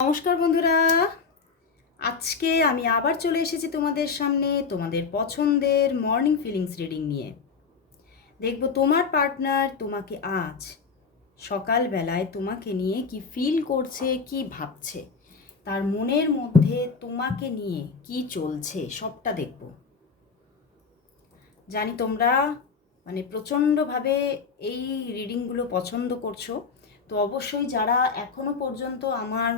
নমস্কার বন্ধুরা, আজকে আমি আবার চলে এসেছি তোমাদের সামনে তোমাদের পছন্দের মর্নিং ফিলিংস রিডিং নিয়ে। দেখব তোমার পার্টনার তোমাকে আজ সকালবেলায় তোমাকে নিয়ে কি ফিল করছে, কি ভাবছে, তার মনের মধ্যে তোমাকে নিয়ে কি চলছে সবটা দেখব। জানি তোমরা প্রচণ্ডভাবে এই রিডিংগুলো পছন্দ করছো, তো অবশ্যই যারা এখনও পর্যন্ত আমার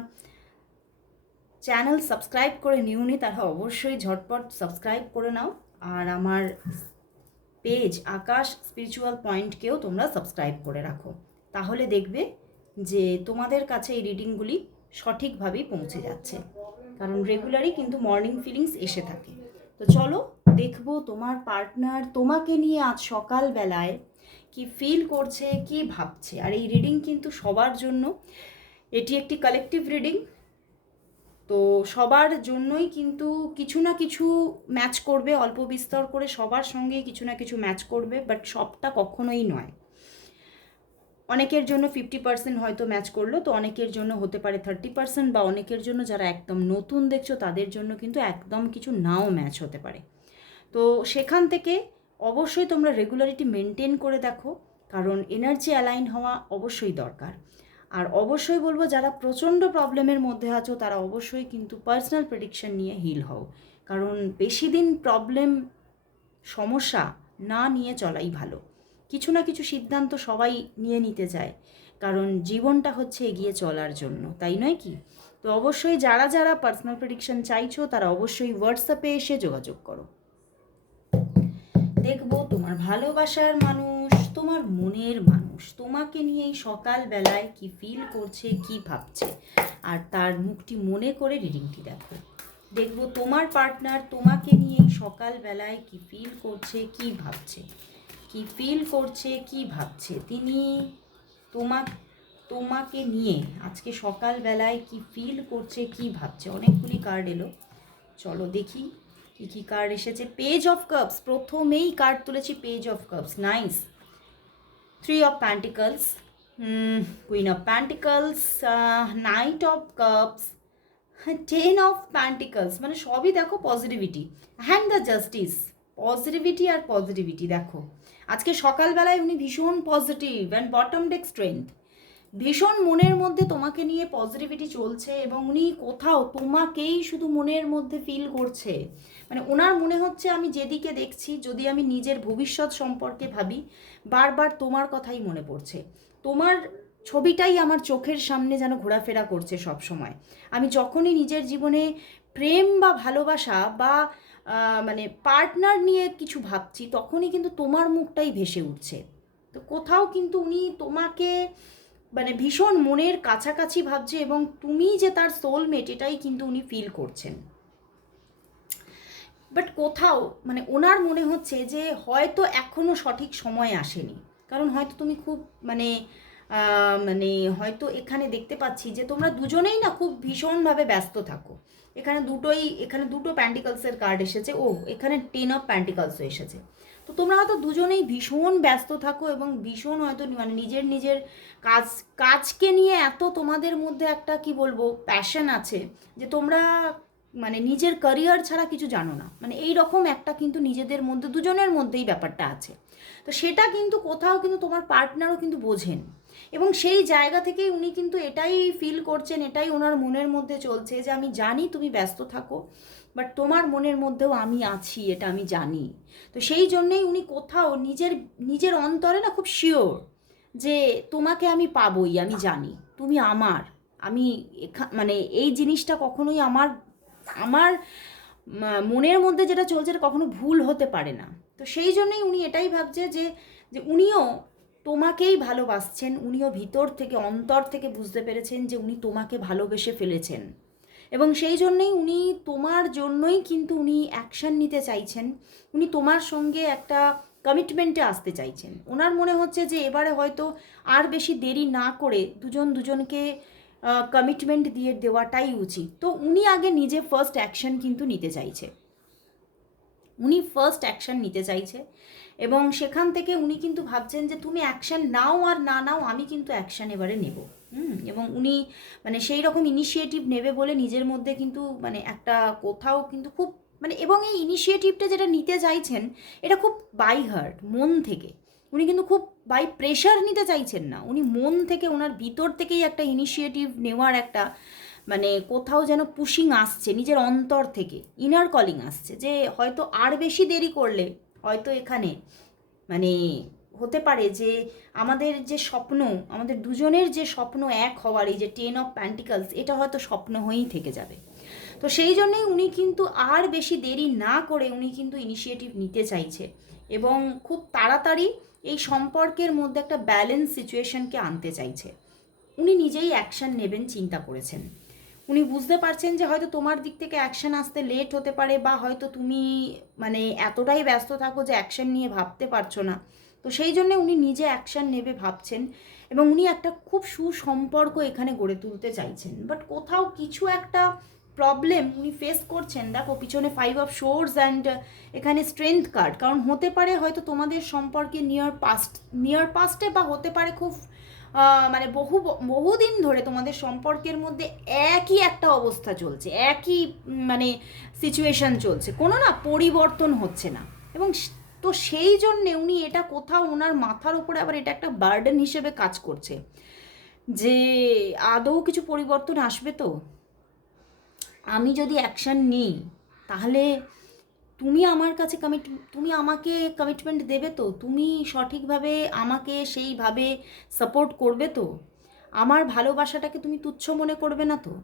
চ্যানেল সাবস্ক্রাইব করে নিওনি তারা অবশ্যই ঝটপট সাবস্ক্রাইব করে নাও। আর আমার পেজ আকাশ স্পিরিচুয়াল পয়েন্টকেও তোমরা সাবস্ক্রাইব করে রাখো, তাহলে দেখবে যে তোমাদের কাছে এই রিডিংগুলি সঠিকভাবেই পৌঁছে যাচ্ছে, কারণ রেগুলারই কিন্তু মর্নিং ফিলিংস এসে থাকে। তো চলো দেখবো তোমার পার্টনার তোমাকে নিয়ে আজ সকালবেলায় কি ফিল করছে, কি ভাবছে। আর এই রিডিং কিন্তু সবার জন্য, এটি একটি কালেকটিভ রিডিং, তো সবার জন্যই কিন্তু কিছু না কিছু ম্যাচ করবে, অল্প বিস্তর করে সবার সঙ্গেই কিছু না কিছু ম্যাচ করবে, বাট সবটা কখনোই নয়। অনেকের জন্য 50% হয়তো ম্যাচ করলো, তো অনেকের জন্য হতে পারে 30%, বা অনেকের জন্য যারা একদম নতুন দেখছো তাদের জন্য কিন্তু একদম কিছু নাও ম্যাচ হতে পারে। তো সেখান থেকে অবশ্যই তোমরা রেগুলারিটি মেনটেন করে দেখো, কারণ এনার্জি অ্যালাইন হওয়া অবশ্যই দরকার। আর অবশ্যই বলবো যারা প্রচণ্ড প্রবলেমের মধ্যে আছো তারা অবশ্যই কিন্তু পার্সোনাল প্রেডিকশন নিয়ে হিল হও, কারণ বেশি দিন প্রবলেম সমস্যা না নিয়ে চলাই ভালো। কিছু না কিছু সিদ্ধান্ত সবাই নিয়ে নিতে চায়, কারণ জীবনটা হচ্ছে এগিয়ে চলার জন্য, তাই নয় কি? তো অবশ্যই যারা যারা পার্সোনাল প্রেডিকশন চাইছো তারা অবশ্যই হোয়াটসঅ্যাপে এসে যোগাযোগ করো। দেখবো তোমার ভালোবাসার মানুষ, তোমার মনের মানুষ তোমাকে নিয়ে এই সকালবেলায় কি ফিল করছে, কি ভাবছে, আর তার মুখটি মনে করে রিডিংটি দেখো। দেখবো তোমার পার্টনার তোমাকে নিয়ে এই সকালবেলায় কি ফিল করছে, কি ভাবছে, কি ফিল করছে, কি ভাবছে তিনি তোমাকে নিয়ে আজকে সকালবেলায় কি ফিল করছে, কি ভাবছে। অনেকগুলি কার্ড এলো, চলো দেখি কি কি কার্ড এসেছে। পেজ অফ কাপস, প্রথমেই কার্ড তুলেছি page of cups, nice. 3 of pentacles, queen of pentacles, knight of cups, 10 of pentacles, মানে সবই দেখো positivity, and the justice. Positivity আর পজিটিভিটি দেখো, আজকে সকালবেলায় উনি ভীষণ positive and bottom deck strength, ভীষণ মনের মধ্যে তোমাকে নিয়ে পজিটিভিটি চলছে, এবং উনি কোথাও তোমাকেই শুধু মনের মধ্যে ফিল করছে। মানে ওনার মনে হচ্ছে আমি যেদিকে দেখছি, যদি আমি নিজের ভবিষ্যৎ সম্পর্কে ভাবি, বারবার তোমার কথাই মনে পড়ছে, তোমার ছবিটাই আমার চোখের সামনে যেন ঘোরাফেরা করছে সব সময়। আমি যখনই নিজের জীবনে প্রেম বা ভালোবাসা বা পার্টনার নিয়ে কিছু ভাবছি, তখনই কিন্তু তোমার মুখটাই ভেসে উঠছে। তো কোথাও কিন্তু উনি তোমাকে ভীষণ মনের কাছাকাছি ভাবছে, এবং তুমি যে তার সোলমেট এটাই কিন্তু উনি ফিল করছেন। বাট কোথাও ওনার মনে হচ্ছে যে হয়তো এখনও সঠিক সময় আসেনি, কারণ হয়তো তুমি খুব হয়তো এখানে দেখতে পাচ্ছি যে তোমরা দুজনেই না খুব ভীষণভাবে ব্যস্ত থাকো। এখানে দুটো প্যান্টিকলসের কার্ড এসেছে, এখানে 10 অফ প্যান্টিকলসও এসেছে। তো তোমরা হয়তো দুজনেই ভীষণ ব্যস্ত থাকো, এবং ভীষণ হয়তো নিজের নিজের কাজকে নিয়ে এত তোমাদের মধ্যে একটা কি বলবো প্যাশন আছে, যে তোমরা নিজের ক্যারিয়ার ছাড়া কিছু জানো না, এই রকম একটা কিন্তু নিজেদের মধ্যে দুজনের মধ্যেই ব্যাপারটা আছে। তো সেটা কিন্তু কোথাও কিন্তু তোমার পার্টনারও কিন্তু বোঝেন, এবং সেই জায়গা থেকেই উনি কিন্তু এটাই ফিল করছেন, এটাই ওনার মনের মধ্যে চলছে, যে আমি জানি তুমি ব্যস্ত থাকো, বাট তোমার মনের মধ্যেও আমি আছি, এটা আমি জানি। তো সেই জন্যেই উনি কোথাও নিজের নিজের অন্তরে না খুব শিওর যে তোমাকে আমি পাবোই, আমি জানি তুমি আমার, আমি এই জিনিসটা কখনোই আমার আমার মনের মধ্যে যেটা চলছে এটা কখনো ভুল হতে পারে না। তো সেই জন্যই উনি এটাই ভাবছে যে যে উনিও তোমাকেই ভালোবাসছেন, উনিও ভিতর থেকে অন্তর থেকে বুঝতে পেরেছেন যে উনি তোমাকে ভালোবেসে ফেলেছেন, এবং সেই জন্যই উনি তোমার জন্যই কিন্তু উনি অ্যাকশান নিতে চাইছেন, উনি তোমার সঙ্গে একটা কমিটমেন্টে আসতে চাইছেন। ওনার মনে হচ্ছে যে এবারে হয়তো আর বেশি দেরি না করে দুজনকে কমিটমেন্ট দিয়ে দেওয়াটাই উচিত। তো উনি আগে নিজে ফার্স্ট অ্যাকশন কিন্তু নিতে চাইছে, উনি ফার্স্ট অ্যাকশন নিতে চাইছে, এবং সেখান থেকে উনি কিন্তু ভাবছেন যে তুমি অ্যাকশন নাও আর না নাও, আমি কিন্তু অ্যাকশন এবারে নেব। এবং উনি মানে সেই রকম ইনিশিয়েটিভ নেবে বলে নিজের মধ্যে কিন্তু মানে একটা কোথাও কিন্তু খুব মানে, এবং এই ইনিশিয়েটিভটা যেটা নিতে চাইছেন এটা খুব বাই হার্ট, মন থেকে। উনি কিন্তু খুব বাই প্রেশার নিতে চাইছেন না, উনি মন থেকে ওনার ভিতর থেকেই একটা ইনিশিয়েটিভ নেওয়ার একটা মানে কোথাও যেন পুশিং আসছে নিজের অন্তর থেকে, ইনার কলিং আসছে যে হয়তো আর বেশি দেরি করলে হয়তো এখানে মানে হতে পারে যে আমাদের যে স্বপ্ন, আমাদের দুজনের যে স্বপ্ন এক হওয়ার, এই যে 10 অফ প্যান্টিকলস, এটা হয়তো স্বপ্ন হয়েই থেকে যাবে। তো সেই জন্যই উনি কিন্তু আর বেশি দেরি না করে উনি কিন্তু ইনিশিয়েটিভ নিতে চাইছে এবং খুব তাড়াতাড়ি এই সম্পর্কের মধ্যে একটা ব্যালেন্স সিচুয়েশনকে আনতে চাইছে। উনি নিজেই অ্যাকশান নেবেন চিন্তা করেছেন। উনি বুঝতে পারছেন যে হয়তো তোমার দিক থেকে অ্যাকশান আসতে লেট হতে পারে, বা হয়তো তুমি মানে এতটাই ব্যস্ত থাকো যে অ্যাকশান নিয়ে ভাবতে পারছো না। তো সেই জন্যে উনি নিজে অ্যাকশান নেবে ভাবছেন এবং উনি একটা খুব সুসম্পর্ক এখানে গড়ে তুলতে চাইছেন। বাট কোথাও কিছু একটা প্রবলেম উনি ফেস করছেন। দেখো পিছনে 5 অফ সোর্স অ্যান্ড এখানে স্ট্রেংথ কার্ড, কারণ হতে পারে হয়তো তোমাদের সম্পর্কে নিয়ার পাস্টে বা হতে পারে খুব মানে বহুদিন ধরে তোমাদের সম্পর্কের মধ্যে একই একটা অবস্থা চলছে, একই মানে সিচুয়েশন চলছে, কোনো না পরিবর্তন হচ্ছে না। এবং তো সেই জন্যে উনি এটা কোথাও ওনার মাথার উপরে আবার এটা একটা বার্ডেন হিসেবে কাজ করছে যে আদৌ কিছু পরিবর্তন আসবে তো, আমি যদি অ্যাকশান নিই তাহলে তুমি আমার কাছে তুমি আমাকে কমিটমেন্ট দেবে তো, তুমি সঠিকভাবে আমাকে সেইভাবে সাপোর্ট করবে তো, আমার ভালোবাসাটাকে তুমি তুচ্ছ মনে করবে না তো,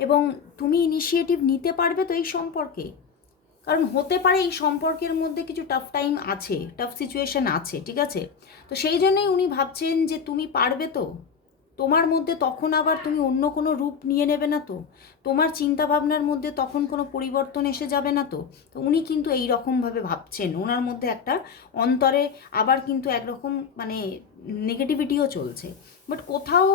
এবং তুমি ইনিশিয়েটিভ নিতে পারবে তো এই সম্পর্কে। কারণ হতে পারে এই সম্পর্কের মধ্যে কিছু টাফ টাইম আছে, টাফ সিচুয়েশন আছে, ঠিক আছে? তো সেই জন্যই উনি ভাবছেন যে তুমি পারবে তো, তোমার মধ্যে তখন আবার তুমি অন্য কোনো রূপ নিয়ে নেবে না তো, তোমার চিন্তাভাবনার মধ্যে তখন কোনো পরিবর্তন এসে যাবে না তো। তো উনি কিন্তু এই রকমভাবে ভাবছেন, ওনার মধ্যে একটা অন্তরে আবার কিন্তু একরকম মানে নেগেটিভিটিও চলছে। বাট কোথাও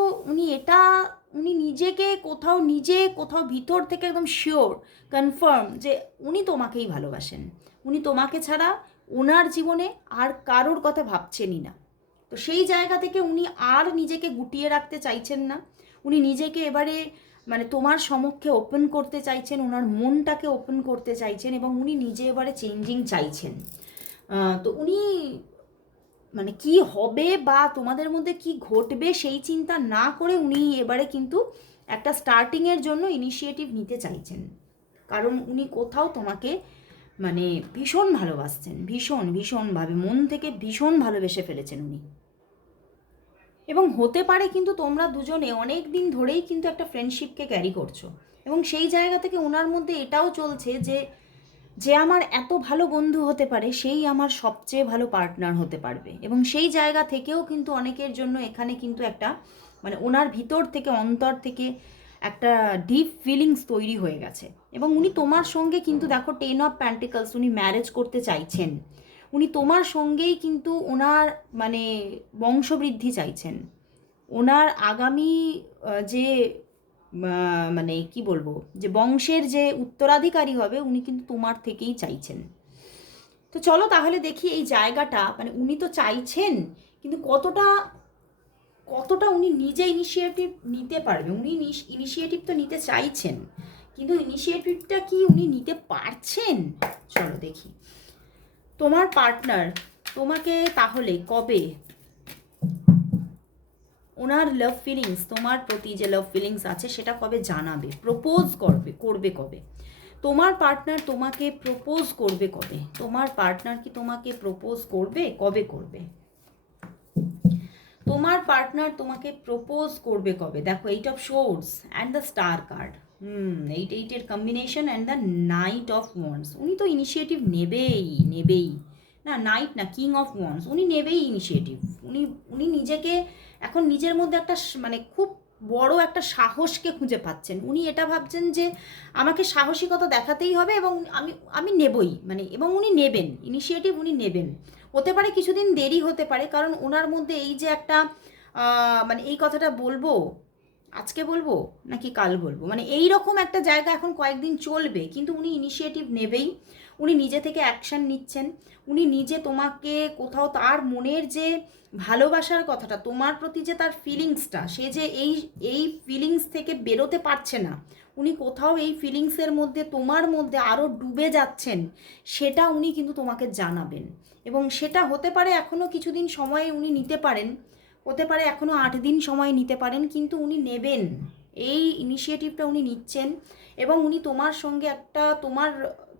উনি নিজেকে কোথাও ভিতর থেকে একদম শিওর, কনফার্ম যে উনি তোমাকেই ভালোবাসেন, উনি তোমাকে ছাড়া ওনার জীবনে আর কারোর কথা ভাবছেনই না। তো সেই জায়গা থেকে উনি আর নিজেকে গুটিয়ে রাখতে চাইছেন না, উনি নিজেকে এবারে মানে তোমার সমক্ষে ওপেন করতে চাইছেন, ওনার মনটাকে ওপেন করতে চাইছেন এবং উনি নিজে এবারে চেঞ্জিং চাইছেন। তো উনি মানে কি হবে বা তোমাদের মধ্যে কি ঘটবে সেই চিন্তা না করে উনি এবারে কিন্তু একটা স্টার্টিংয়ের জন্য ইনিশিয়েটিভ নিতে চাইছেন, কারণ উনি কোথাও তোমাকে মানে ভীষণ ভালোবাসছেন, ভীষণভাবে মন থেকে ভীষণ ভালোবেসে ফেলেছেন উনি। এবং হতে পারে কিন্তু তোমরা দুজনে অনেক দিন ধরেই কিন্তু একটা ফ্রেন্ডশিপকে ক্যারি করছো এবং সেই জায়গা থেকে ওনার মধ্যে এটাও চলছে যে যে আমার এত ভালো বন্ধু হতে পারে সেই আমার সবচেয়ে ভালো পার্টনার হতে পারবে। এবং সেই জায়গা থেকেও কিন্তু অনেকের জন্য এখানে কিন্তু একটা মানে ওনার ভিতর থেকে অন্তর থেকে একটা ডিপ ফিলিংস তৈরি হয়ে গেছে এবং উনি তোমার সঙ্গে কিন্তু দেখো 10 অফ প্যান্টিকলস, উনি ম্যারেজ করতে চাইছেন, উনি তোমার সঙ্গেই কিন্তু ওনার মানে বংশবৃদ্ধি চাইছেন, ওনার আগামী যে মানে কি বলবো যে বংশের যে উত্তরাধিকারী হবে উনি কিন্তু তোমার থেকেই চাইছেন। তো চলো তাহলে দেখি এই জায়গাটা মানে উনি তো চাইছেন কিন্তু কতটা কতটা উনি নিজে ইনিশিয়েটিভ নিতে পারবে। উনি ইনিশিয়েটিভ তো নিতে চাইছেন কিন্তু ইনিশিয়েটিভটা কি উনি নিতে পারছেন, চলো দেখি। তোমার পার্টনার তোমাকে তাহলে কবে ওনার লাভ ফিলিংস, তোমার প্রতি যে লাভ ফিলিংস আছে সেটা কবে জানাবে, প্রপোজ করবে কবে? তোমার পার্টনার তোমাকে প্রপোজ করবে কবে? তোমার পার্টনার কি তোমাকে প্রপোজ করবে, কবে করবে? তোমার পার্টনার তোমাকে প্রপোজ করবে কবে? দেখো 8 of swords and the star card, 8 combination and the knight of wands. উনি তো ইনিশিয়েটিভ নেবেই না, নাইট না, কিং অফ ওয়ান্ডস, উনি নেবেই ইনিশিয়েটিভ। উনি নিজেকে এখন নিজের মধ্যে একটা মানে খুব বড় একটা সাহসকে খুঁজে পাচ্ছেন। উনি এটা ভাবছেন যে আমাকে সাহসিকতা দেখাতেই হবে এবং আমি নেবই মানে, এবং উনি নেবেন ইনিশিয়েটিভ, উনি নেবেন। হতে পারে কিছুদিন দেরি হতে পারে, কারণ ওনার মধ্যে এই যে একটা মানে এই কথাটা বলবো আজকে বলবো নাকি কাল বলবো মানে এই রকম একটা জায়গা এখন কয়েকদিন চলবে, কিন্তু উনি ইনিশিয়েটিভ নেবেই। উনি নিজে থেকে অ্যাকশান নিচ্ছেন, উনি নিজে তোমাকে কোথাও তার মনের যে ভালোবাসার কথাটা, তোমার প্রতি যে তার ফিলিংসটা, সে যে এই ফিলিংস থেকে বেরোতে পারছে না, উনি কোথাও এই ফিলিংসের মধ্যে তোমার মধ্যে আরও ডুবে যাচ্ছেন, সেটা উনি কিন্তু তোমাকে জানাবেন। এবং সেটা হতে পারে এখনও কিছুদিন সময় উনি নিতে পারেন, হতে পারে এখনও 8 দিন সময় নিতে পারেন, কিন্তু উনি নেবেন, এই ইনিশিয়েটিভটা উনি নিচ্ছেন। এবং উনি তোমার সঙ্গে একটা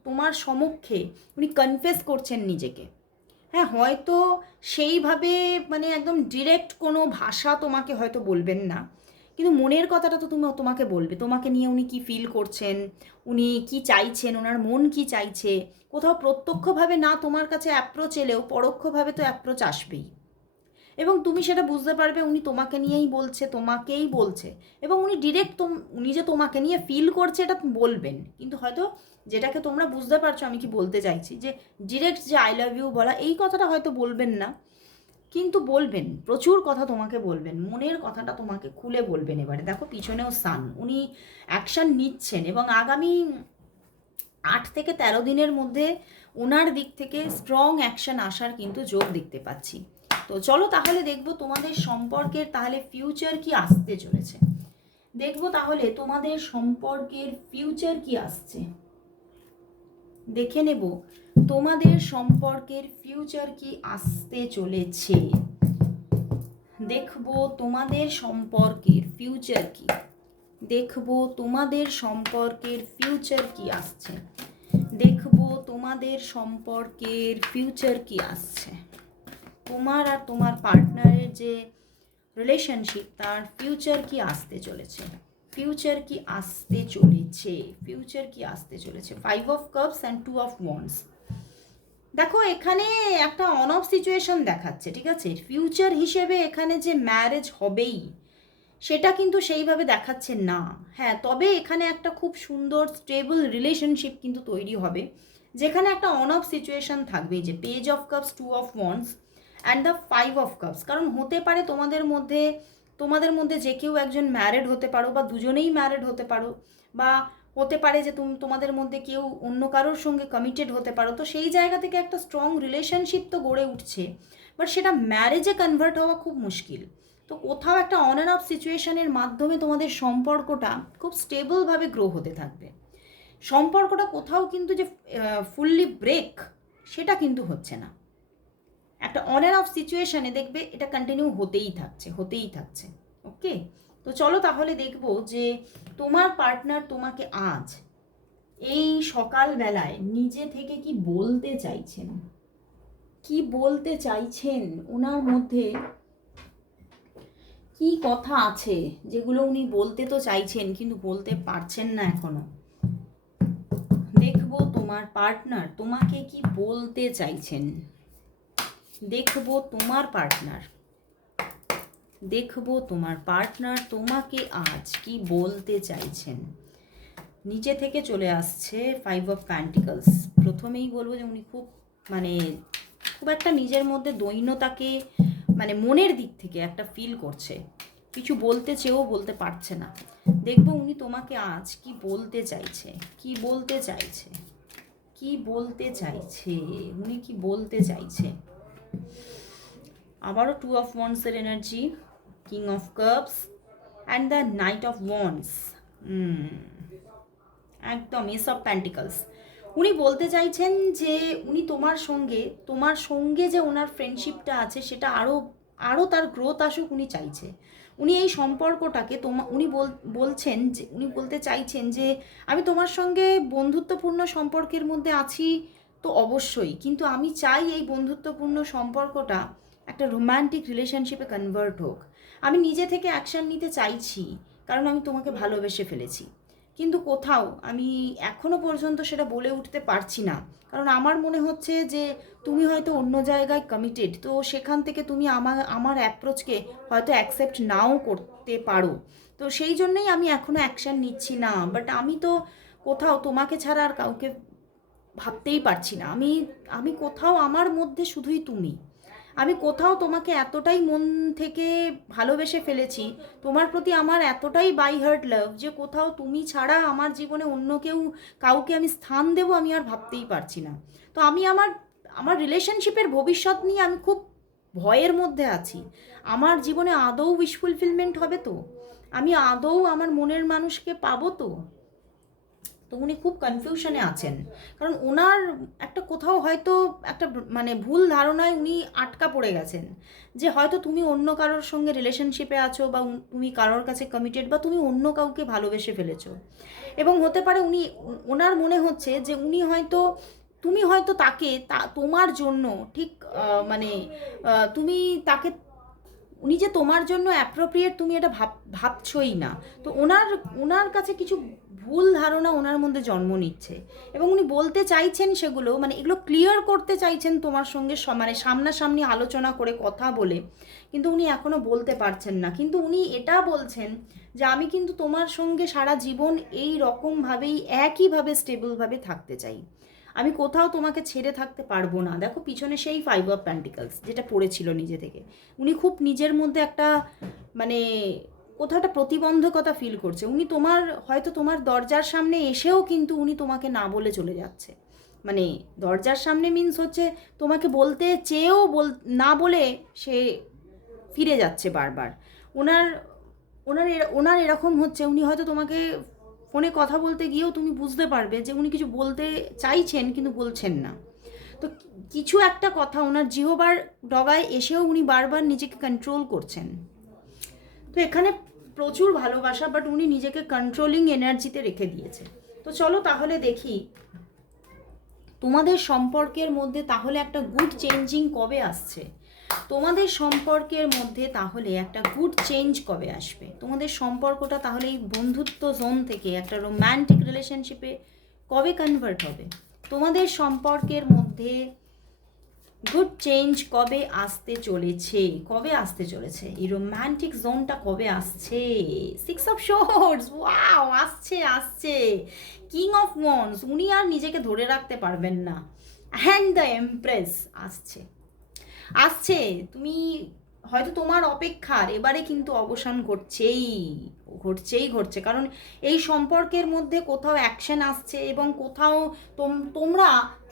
তোমার সমক্ষে উনি কনফেস করছেন নিজেকে। হ্যাঁ, হয়তো সেইভাবে মানে একদম ডিরেক্ট কোনো ভাষা তোমাকে হয়তো বলবেন না, কিন্তু মনের কথাটা তো তোমাকে বলবে, তোমাকে নিয়ে উনি কি ফিল করছেন, উনি কি চাইছেন, ওনার মন কি চাইছে। কোথাও প্রত্যক্ষভাবে না তোমার কাছে অ্যাপ্রোচ এলেও পরোক্ষভাবে তো অ্যাপ্রোচ আসবেই, এবং তুমি সেটা বুঝতে পারবে উনি তোমাকে নিয়েই বলছে, তোমাকেই বলছে। এবং উনি ডিরেক্ট উনি যে তোমাকে নিয়ে ফিল করছে এটা বলবেন, কিন্তু হয়তো যেটাকে তোমরা বুঝতে পারছো আমি কি বলতে চাইছি, যে ডিরেক্ট যে আই লাভ ইউ বলা এই কথাটা হয়তো বলবেন না, কিন্তু বলবেন, প্রচুর কথা তোমাকে বলবেন, মনের কথাটা তোমাকে খুলে বলবেন। এবারে দেখো পিছনেও সান, উনি অ্যাকশান নিচ্ছেন, এবং আগামী 8 থেকে 13 দিনের মধ্যে ওনার দিক থেকে স্ট্রং অ্যাকশান আসার কিন্তু যোগ দেখতে পাচ্ছি। তো চলো তাহলে দেখবো তোমাদের সম্পর্কের তাহলে ফিউচার কি আসতে চলেছে, দেখবো তাহলে তোমাদের সম্পর্কের ফিউচার কি আসছে, দেখে নেব তোমাদের সম্পর্কের ফিউচার কি আসতে চলেছে, দেখবো তোমাদের সম্পর্কের ফিউচার কি, দেখবো তোমাদের সম্পর্কের ফিউচার কি আসছে, দেখবো তোমাদের সম্পর্কের ফিউচার কি আসছে, তোমার আর তোমার পার্টনারের যে রিলেশনশিপ তার ফিউচার কি আসতে চলেছে, ফিউচার কি আসতে চলেছে, ফিউচার কি আসতে চলেছে। 5 of cups and 2 of wands. দেখো এখানে একটা অন অফ সিচুয়েশন দেখাচ্ছে, ঠিক আছে, ফিউচার হিসেবে এখানে যে ম্যারেজ হবেই সেটা কিন্তু সেইভাবে দেখাচ্ছে না। হ্যাঁ, তবে এখানে একটা খুব সুন্দর স্টেবল রিলেশনশিপ কিন্তু তৈরি হবে, যেখানে একটা অন অফ সিচুয়েশন থাকবে, যে page of cups, 2 of wands and the 5 of cups. কারণ হতে পারে তোমাদের মধ্যে যে কেউ একজন ম্যারেড হতে পারো, বা দুজনেই ম্যারেড হতে পারো, বা হতে পারে যে তোমাদের মধ্যে কেউ অন্য কারোর সঙ্গে কমিটেড হতে পারো। তো সেই জায়গা থেকে একটা স্ট্রং রিলেশনশিপ তো গড়ে উঠছে, বাট সেটা ম্যারেজে কনভার্ট হওয়া খুব মুশকিল। তো কোথাও একটা অন অ্যান্ড অফ সিচুয়েশনের মাধ্যমে তোমাদের সম্পর্কটা খুব স্টেবলভাবে গ্রো হতে থাকবে। সম্পর্কটা কোথাও কিন্তু যে ফুললি ব্রেক সেটা কিন্তু হচ্ছে না, একটা অন অ্যান্ড অফ সিচুয়েশানে দেখবে এটা কন্টিনিউ হতেই থাকছে। ওকে, তো চলো তাহলে দেখবো যে তোমার পার্টনার তোমাকে আজ এই সকালবেলায় নিজে থেকে কি বলতে চাইছেন, কি বলতে চাইছেন, ওনার মধ্যে কি কথা আছে যেগুলো উনি বলতে তো চাইছেন কিন্তু বলতে পারছেন না এখনো। দেখবো তোমার পার্টনার তোমাকে কি বলতে চাইছেন, দেখবো তোমার পার্টনার তোমাকে আজ কি বলতে চাইছেন। নিচে থেকে চলে আসছে 5 অফ প্যান্টিকলস। প্রথমেই বলবো যে উনি খুব একটা নিজের মধ্যে দৈন্যতাকে মনের দিক থেকে একটা ফিল করছে, কিছু বলতে চেয়েও বলতে পারছে না। দেখবো উনি তোমাকে আজ কি বলতে চাইছে, উনি কি বলতে চাইছে। আবারও 2 অফ ওয়ান্ডসের energy, king of cups and the knight of wands, একদম এস অফ প্যান্টিকলস। উনি বলতে চাইছেন যে উনি তোমার সঙ্গে যে ওনার ফ্রেন্ডশিপটা আছে সেটা আরও তার গ্রোথ আসুক উনি চাইছে। উনি এই সম্পর্কটাকে উনি বলতে চাইছেন যে আমি তোমার সঙ্গে বন্ধুত্বপূর্ণ সম্পর্কের মধ্যে আছি তো অবশ্যই, কিন্তু আমি চাই এই বন্ধুত্বপূর্ণ সম্পর্কটা একটা রোম্যান্টিক রিলেশনশিপে কনভার্ট হোক। আমি নিজে থেকে অ্যাকশান নিতে চাইছি কারণ আমি তোমাকে ভালোবেসে ফেলেছি, কিন্তু কোথাও আমি এখনও পর্যন্ত সেটা বলে উঠতে পারছি না, কারণ আমার মনে হচ্ছে যে তুমি হয়তো অন্য জায়গায় কমিটেড, তো সেখান থেকে তুমি আমার অ্যাপ্রোচকে হয়তো অ্যাকসেপ্ট নাও করতে পারো। তো সেই জন্যই আমি এখনও অ্যাকশান নিচ্ছি না, বাট আমি তো কোথাও তোমাকে ছাড়া আর কাউকে ভাবতেই পারছি না। আমি কোথাও আমার মধ্যে শুধুই তুমি, আমি কোথাও তোমাকে এতটাই মন থেকে ভালোবেসে ফেলেছি, তোমার প্রতি আমার এতটাই বাই হার্ট লাভ, যে কোথাও তুমি ছাড়া আমার জীবনে অন্য কাউকে আমি স্থান দেবো আমি আর ভাবতেই পারছি না। তো আমি আমার আমার রিলেশনশিপের ভবিষ্যৎ নিয়ে আমি খুব ভয়ের মধ্যে আছি। আমার জীবনে আদৌ উইশ ফুলফিলমেন্ট হবে তো? আমি আদৌ আমার মনের মানুষকে পাবো তো? তো উনি খুব কনফিউশনে আছেন, কারণ ওনার একটা কোথাও হয়তো একটা মানে ভুল ধারণায় উনি আটকা পড়ে গেছেন, যে হয়তো তুমি অন্য কারোর সঙ্গে রিলেশনশিপে আছো, বা তুমি কারোর কাছে কমিটেড, বা তুমি অন্য কাউকে ভালোবেসে ফেলেছো। এবং হতে পারে ওনার মনে হচ্ছে যে তুমি হয়তো তাকে তোমার জন্য ঠিক মানে তুমি তাকে, উনি যে তোমার জন্য অ্যাপ্রোপ্রিয়েট তুমি এটা ভাবছই না। তো ওনার কাছে কিছু ভুল ধারণা ওনার মধ্যে জন্ম নিচ্ছে, এবং উনি বলতে চাইছেন সেগুলো, মানে এগুলো ক্লিয়ার করতে চাইছেন তোমার সঙ্গে, মানে সামনাসামনি আলোচনা করে কথা বলে, কিন্তু উনি এখনও বলতে পারছেন না। কিন্তু উনি এটা বলছেন যে আমি কিন্তু তোমার সঙ্গে সারা জীবন এই রকমভাবেই একইভাবে স্টেবলভাবে থাকতে চাই, আমি কোথাও তোমাকে ছেড়ে থাকতে পারবো না। দেখো পিছনে সেই 5 অফ পেন্টিকলস যেটা পড়েছিল নিজে থেকে। উনি খুব নিজের মধ্যে একটা মানে কোথাও একটা প্রতিবন্ধকতা ফিল করছে। উনি হয়তো তোমার দরজার সামনে এসেও কিন্তু উনি তোমাকে না বলে চলে যাচ্ছে। মানে দরজার সামনে মিন্স হচ্ছে তোমাকে বলতে চেয়েও না বলে সে ফিরে যাচ্ছে বারবার। ওনার ওনার ওনার এরকম হচ্ছে, উনি হয়তো তোমাকে ফোনে কথা বলতে গিয়েও তুমি বুঝতে পারবে যে উনি কিছু বলতে চাইছেন কিন্তু বলছেন না। তো কিছু একটা কথা ওনার জিহবার ডগায় এসেও উনি বারবার নিজেকে কন্ট্রোল করছেন। তো এখানে প্রচুর ভালোবাসা, বাট উনি নিজেকে কন্ট্রোলিং এনার্জিতে রেখে দিয়েছে। তো চলো তাহলে দেখি তোমাদের সম্পর্কের মধ্যে তাহলে একটা গুড চেঞ্জিং কবে আসছে, তোমাদের সম্পর্কের মধ্যে তাহলে একটা গুড চেঞ্জ কবে আসবে, তোমাদের সম্পর্কটা তাহলে এই বন্ধুত্ব জোন থেকে একটা রোম্যান্টিক রিলেশনশিপে কবে কনভার্ট হবে, তোমাদের সম্পর্কের মধ্যে গুড চেঞ্জ কবে আসতে চলেছে, এই রোম্যান্টিক জোনটা কবে আসছে। 6 অফ সোর্ডস, ওয়াও, আসছে কিং অফ ওয়ান্ডস, উনি আর নিজেকে ধরে রাখতে পারবেন না, অ্যান্ড দ্য এমপ্রেস আসছে। তুমি হয়তো তোমার অপেক্ষার এবারে কিন্তু অবসান ঘটছে, কারণ এই সম্পর্কের মধ্যে কোথাও অ্যাকশন আসছে, এবং কোথাও তোমরা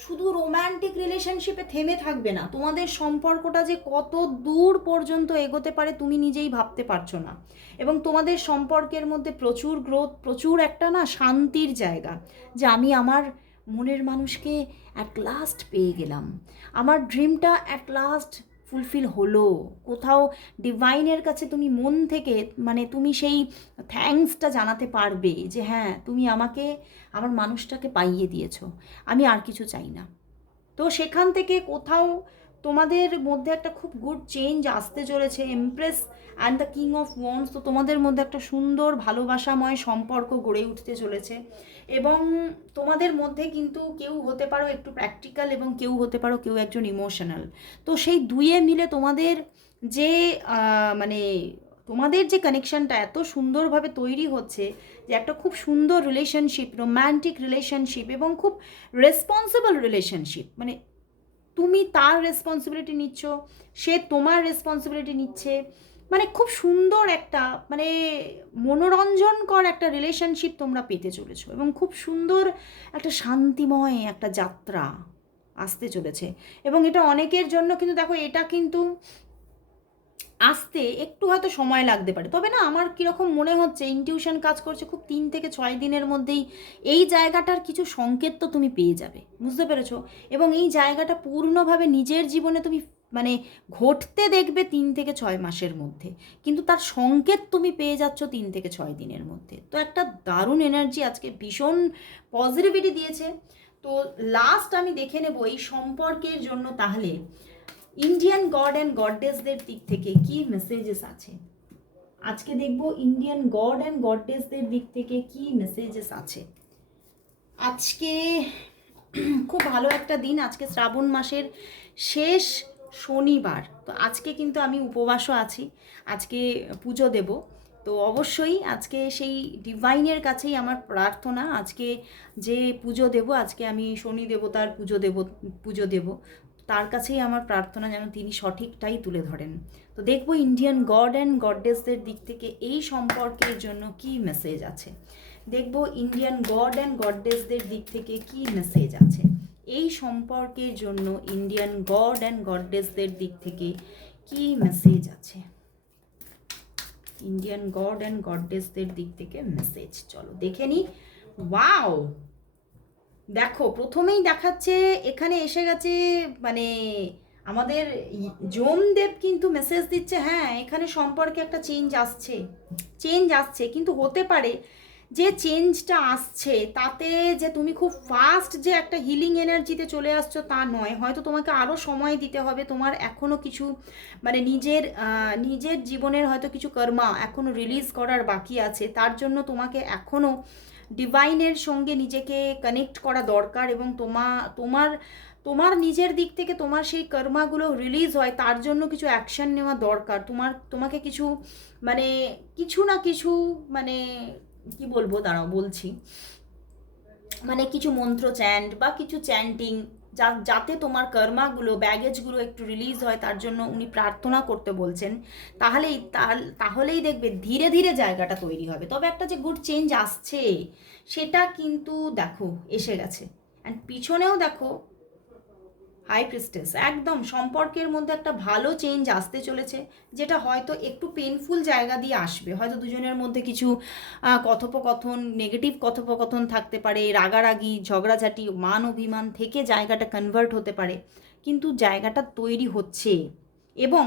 শুধু রোম্যান্টিক রিলেশনশিপে থেমে থাকবে না, তোমাদের সম্পর্কটা যে কত দূর পর্যন্ত এগোতে পারে তুমি নিজেই ভাবতে পারছো না। এবং তোমাদের সম্পর্কের মধ্যে প্রচুর গ্রোথ, প্রচুর একটা না শান্তির জায়গা, যে আমি আমার মনের মানুষকে অ্যাট লাস্ট পেয়ে গেলাম, আমার ড্রিমটা অ্যাট লাস্ট ফুলফিল হলো। কোথাও ডিভাইনের কাছে তুমি মন থেকে মানে তুমি সেই থ্যাঙ্কসটা জানাতে পারবে যে হ্যাঁ তুমি আমাকে আমার মানুষটাকে পাইয়ে দিয়েছো, আমি আর কিছু চাই না। তো সেখান থেকে কোথাও তোমাদের মধ্যে একটা খুব গুড চেঞ্জ আসতে চলেছে। Empress and the king of wands, তো তোমাদের মধ্যে একটা সুন্দর ভালোবাসাময় সম্পর্ক গড়ে উঠতে চলেছে। এবং তোমাদের মধ্যে কিন্তু কেউ হতে পারো একটু প্র্যাকটিক্যাল, এবং কেউ হতে পারো কেউ একজন ইমোশনাল। তো সেই দুয়ে মিলে তোমাদের যে মানে তোমাদের যে কানেকশনটা এত সুন্দরভাবে তৈরি হচ্ছে, যে একটা খুব সুন্দর রিলেশনশিপ, রোম্যান্টিক রিলেশনশিপ, এবং খুব রেসপন্সিবল রিলেশনশিপ, মানে তুমি তার রেসপন্সিবিলিটি নিচ্ছ, সে তোমার রেসপন্সিবিলিটি নিচ্ছে, মানে খুব সুন্দর একটা মানে মনোরঞ্জনকর একটা রিলেশনশিপ তোমরা পেতে চলেছো, এবং খুব সুন্দর একটা শান্তিময় একটা যাত্রা আসতে চলেছে। এবং এটা অনেকের জন্য কিন্তু দেখো এটা কিন্তু আসতে একটু হয়তো সময় লাগতে পারে, তবে না আমার কীরকম মনে হচ্ছে ইনটিউশন কাজ করছে, খুব 3 থেকে 6 দিনের মধ্যেই এই জায়গাটার কিছু সংকেত তো তুমি পেয়ে যাবে, বুঝতে পেরেছো? এবং এই জায়গাটা পূর্ণভাবে নিজের জীবনে তুমি মানে ঘটতে দেখবে 3 থেকে 6 মাসের মধ্যে, কিন্তু তার সংকেত তুমি পেয়ে যাচ্ছ 3 থেকে 6 দিনের মধ্যে। তো একটা দারুণ এনার্জি আজকে, ভীষণ পজিটিভিটি দিয়েছে। তো লাস্ট আমি দেখে নেব এই সম্পর্কের জন্য তাহলে ইন্ডিয়ান গড অ্যান্ড গডডেসদের দিক থেকে কি মেসেজেস আছে। আজকে দেখব ইন্ডিয়ান গড অ্যান্ড গডডেসদের দিক থেকে কি মেসেজেস আছে। আজকে খুব ভালো একটা দিন, আজকে শ্রাবণ মাসের শেষ শনিবার। তো আজকে কিন্তু আমি উপবাসও আছি, আজকে পুজো দেব। তো অবশ্যই আজকে সেই ডিভাইনের কাছেই আমার প্রার্থনা, আজকে যে পুজো দেব, আজকে আমি শনি দেবতার পুজো দেব। তার কাছেই আমার প্রার্থনা যেন তিনি সঠিকটাই তুলে ধরেন। তো দেখবো ইন্ডিয়ান গড অ্যান্ড গডেসদের দিক থেকে এই সম্পর্কের জন্য কি মেসেজ আছে, দেখবো ইন্ডিয়ান গড অ্যান্ড গডেসদের দিক থেকে কি মেসেজ আছে এই সম্পর্কের জন্য, ইন্ডিয়ান গড অ্যান্ড গডেসদের দিক থেকে কি মেসেজ আছে, ইন্ডিয়ান গড অ্যান্ড গডেসদের দিক থেকে মেসেজ। চলো দেখে নি। ওয়াও, দেখো প্রথমেই দেখাচ্ছে এখানে এসে গেছে, মানে আমাদের যমদেব কিন্তু মেসেজ দিচ্ছে, হ্যাঁ এখানে সম্পর্কে একটা চেঞ্জ আসছে, কিন্তু হতে পারে যে চেঞ্জটা আসছে তাতে যে তুমি খুব ফাস্ট যে একটা হিলিং এনার্জিতে চলে আসছো তা নয়, হয়তো তোমাকে আরও সময় দিতে হবে, তোমার এখনও কিছু মানে নিজের জীবনের হয়তো কিছু কর্মা এখনও রিলিজ করার বাকি আছে, তার জন্য তোমাকে এখনও ডিভাইনের সঙ্গে নিজেকে কানেক্ট করা দরকার, এবং তোমার তোমার নিজের দিক থেকে তোমার সেই কর্মাগুলো রিলিজ হয় তার জন্য কিছু অ্যাকশন নেওয়া দরকার, তোমাকে কিছু মানে কিছু না কিছু মানে কি বলবো, দাঁড়াও বলছি, মানে কিছু মন্ত্র চ্যান্ট বা কিছু চ্যান্টিং যাতে তোমার কর্মাগুলো ব্যাগেজগুলো একটু রিলিজ হয় তার জন্য উনি প্রার্থনা করতে বলছেন। তাহলেই দেখবে ধীরে ধীরে জায়গাটা তৈরি হবে। তবে একটা যে গুড চেঞ্জ আসছে সেটা কিন্তু দেখো এসে গেছে, অ্যান্ড পিছনেও দেখো হাই প্রিস্টেস, একদম সম্পর্কের মধ্যে একটা ভালো চেঞ্জ আসতে চলেছে, যেটা হয়তো একটু পেনফুল জায়গা দিয়ে আসবে, হয়তো দুজনের মধ্যে কিছু কথোপকথন, নেগেটিভ কথোপকথন থাকতে পারে, রাগারাগি ঝগড়াঝাটি মান অভিমান থেকে জায়গাটা কনভার্ট হতে পারে, কিন্তু জায়গাটা তৈরি হচ্ছে। এবং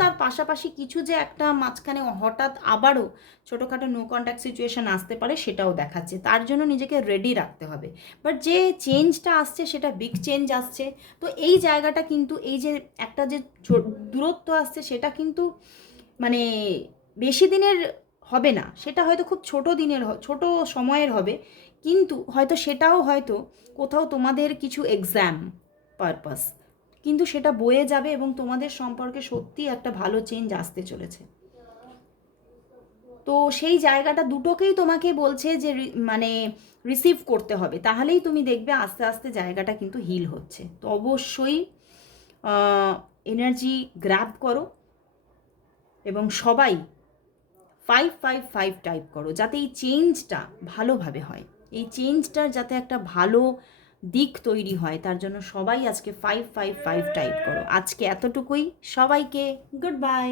তার পাশাপাশি কিছু যে একটা মাঝখানে হঠাৎ আবারও ছোটোখাটো নো কন্ট্যাক্ট সিচুয়েশান আসতে পারে সেটাও দেখাচ্ছে, তার জন্য নিজেকে রেডি রাখতে হবে। বাট যে চেঞ্জটা আসছে সেটা বিগ চেঞ্জ আসছে। তো এই জায়গাটা কিন্তু এই যে একটা যে দূরত্ব আসছে সেটা কিন্তু মানে বেশি দিনের হবে না, সেটা হয়তো খুব ছোট সময়ের হবে, কিন্তু হয়তো সেটাও হয়তো কোথাও তোমাদের কিছু এক্সাম পারপাস, কিন্তু সেটা বয়ে যাবে এবং তোমাদের সম্পর্কে সত্যি একটা ভালো চেঞ্জ আসতে চলেছে। তো সেই জায়গাটা দুটোকেই তোমাকে বলছে যে মানে রিসিভ করতে হবে, তাহলেই তুমি দেখবে আস্তে আস্তে জায়গাটা কিন্তু হিল হচ্ছে। তো অবশ্যই এনার্জি গ্র্যাব করো এবং সবাই 555 টাইপ করো, যাতে এই চেঞ্জটা ভালোভাবে হয়, এই চেঞ্জটার যাতে একটা ভালো দিক তৈরি হয়, তার জন্য সবাই আজকে 555 টাইপ করো। আজকে এতটুকুই, সবাইকে গুড বাই।